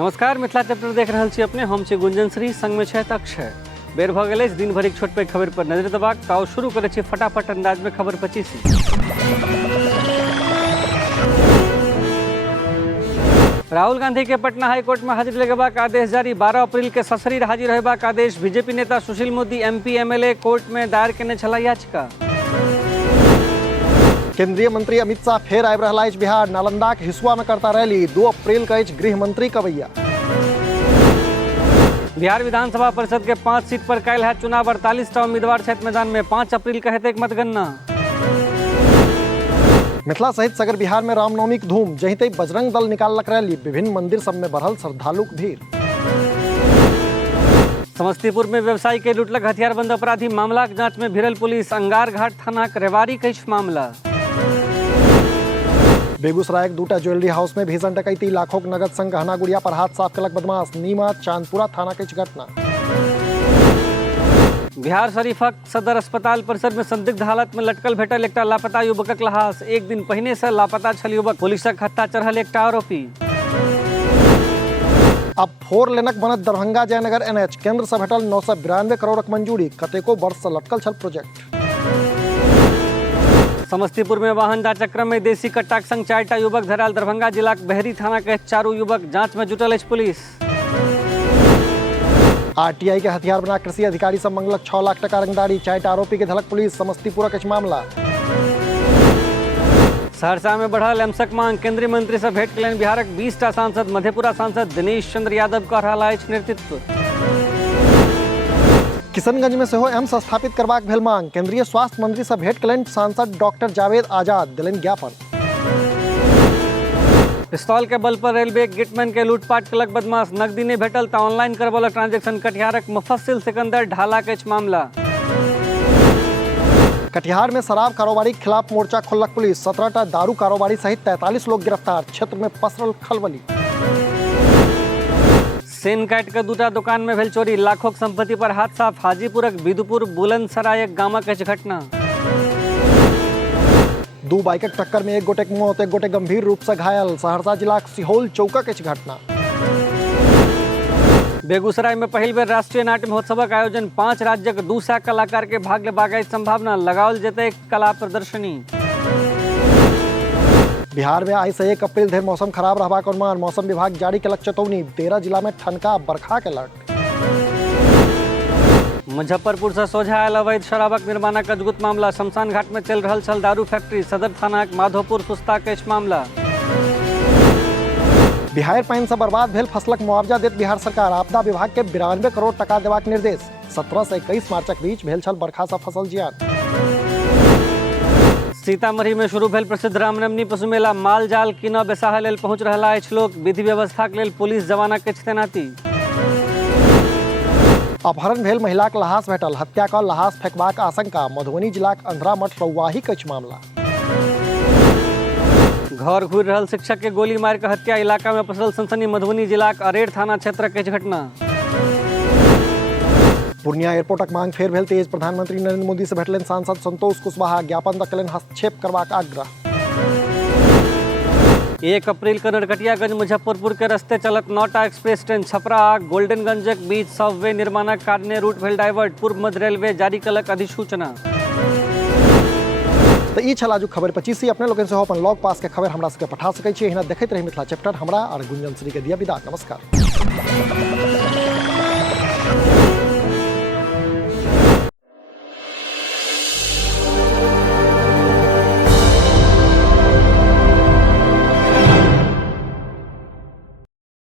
नमस्कार, मिथिला चैप्टर देख रहल छी अपने। हम छी गुंजन श्री, संग में छथि अक्षय। बेर भऽ गेल अछि दिन भरिक छोट पैघ खबर पर नजर देबाक। ताउ शुरू करै छी फटाफट अंदाज में खबर 25। राहुल गांधी के पटना हाईकोर्ट में हाजिर लगेबाक आदेश जारी। 12 अप्रैल के सशरीर हाजिर होयबाक आदेश। बीजेपी नेता Sushil Modi MP MLA court में दायर केने छलाह याचिका। केंद्रीय मंत्री अमित शाह फेर आबि रहला अछि बिहार। नालंदा के हिसुआ में करता रैली। 2 अप्रैल के अछि गृह मंत्री कवैया। बिहार विधानसभा परिषद के 5 सीट पर काल्हि है चुनाव। 48टा उम्मीदवार छथि मैदान में। 5 अप्रैल के हेतै मतगणना। मिथिला सहित सगर बिहार में रामनवमी के धूम। जहिते बजरंग दल निकाललक रैली। विभिन्न मंदिर सब में बढ़ल श्रद्धालुक भीड़। समस्तीपुर में व्यवसायी के लूटलक हथियारबंद अपराधी। मामलाक जांच में भिड़ल पुलिस। अंगार घाट थानाक रेवाड़ी अछि मामला। बेगूसराय के 2टा ज्वेलरी हाउस में भीषण डकैती। लाखों के नगद संग गहना गुड़िया पर हाथ साफ कलक बदमाश। नीमा चांदपुरा थाना के घटना। बिहार शरीफक सदर अस्पताल परिसर में संदिग्ध हालत में लटकल भेटल एकटा लापता युवकक लाश। एक दिन पहिने से लापता छल युवक। पुलिसक हत्या चढ़ल एकटा आरोपी। अब 4 लेनक बनत दरभंगा जयनगर NH। केंद्र से भेटल 992 करोड़क मंजूरी। कतेको वर्ष से लटकल छल प्रोजेक्ट। समस्तीपुर में वाहन जांचक क्रम में देसी कट्टाक संग 4टा युवक धराल। दरभंगा जिलाक बहरी थाना के 4 युवक जांच में जुटल अछि पुलिस। RTI के हथियार बना कृषि अधिकारी से मंगलक 6 लाख टका रंगदारी। 4टा आरोपी के धलक पुलिस। समस्तीपुरक अछि मामला। सहरसा में बढ़ल एम्सक मांग। केंद्रीय मंत्री से भेंट केलनि बिहारक 20टा सांसद। मधेपुरा सांसद दिनेश चंद्र यादव कऽ रहल अछि नेतृत्व। किशनगंज में सेहो एम्स स्थापित करबाक भेल मांग। केंद्रीय स्वास्थ्य मंत्री से भेंट केलनि सांसद डॉक्टर जावेद आजाद। दिलनि ज्ञापन। पिस्तौल के बल पर रेलवे गेटमैन के लूटपाट केलक बदमाश। नकदी नहीं भेटल तऽ ऑनलाइन करबौलक ट्रांजेक्शन। कटिहारक मुफस्सिल सिकंदर ढाला के मामला। कटिहार में शराब कारोबारी के खिलाफ मोर्चा खोलक पुलिस। 17टा दारू कारोबारी सहित 43 लोग गिरफ्तार। क्षेत्र में पसरल खलबली। सेन काटि के 2टा दुकान में भेल चोरी। लाखों संपत्ति पर हाथ साफ। हाजीपुरक बिदुपुर बुलंदसरायक गामक अछि घटना। 2 बाइकक टक्कर में एक गोटेक मौत, एक गोटे गंभीर रूप से घायल। सहरसा जिलाक सिहौल चौकक अछि घटना। बेगूसराय में पहिल बेर राष्ट्रीय नाट्य महोत्सवक आयोजन। 5 राज्यक 200 कलाकार के भाग लेबाक अछि संभावना। लगाओल जेतै कला प्रदर्शनी। बिहार में आई से 1 अप्रैल धरि मौसम खराब रहबाक अनुमान। मौसम विभाग जारी केलक चेतौनी। 13 जिला में ठनका बरखा के अलर्ट। मुजफ्फरपुर से सोझा आयल अवैध शराबक निर्माणक अद्भुत मामला। शमशान घाट में चल रहल छल दारू फैक्ट्री। सदर थानाक माधोपुर सुस्ता के मामला। बिहार पानि से बर्बाद भेल फसलक मुआवजा देत बिहार सरकार। आपदा विभाग के 92 करोड़ टका देबाक निर्देश। 17 से 21 मार्चक बीच भेल छल बरखा से फसल जियान। सीतामढ़ी में शुरू भेल प्रसिद्ध रामनवमी पशु मेला। माल जाल कीनऽ बेसाह लेल पहुंच रहला अछि लोक। विधि व्यवस्थाक लेल पुलिस जवानक अछि तैनाती। अपहरण भेल महिलाक लहास भेटल। हत्या कऽ लहास फेंकबाक आशंका। मधुबनी जिलाक अंधरा मठ रौआहीक अछि मामला। घर घुरि रहल शिक्षक के गोली मारि कऽ हत्या। इलाका में पसरल सनसनी। मधुबनी जिलाक अरेर थाना क्षेत्रक अछि घटना। पूर्णिया एयरपोर्टक मांग फेर भेल तेज। प्रधानमंत्री नरेंद्र मोदी से भेटलनि सांसद संतोष कुशवाहा। ज्ञापन दऽ केलनि हस्तक्षेप करबाक आग्रह। 1 अप्रैल के नरकटियागंज मुजफ्फरपुर के रस्ते चलत 9टा एक्सप्रेस ट्रेन। छपरा आ गोल्डनगंजक बीच सबवे निर्माणक कारणे रूट भेल डाइवर्ट। पूर्व मध्य रेलवे जारी केलक अधिसूचना। तो ई छल आजुक खबर 25। अपने लोगन सेहो अपन लॉग पास के खबर हमरा सबके पठा सकै छी। एहिना देखैत रही मिथिला चैप्टर। हमरा और गुंजन श्री के दिया विदा। नमस्कार।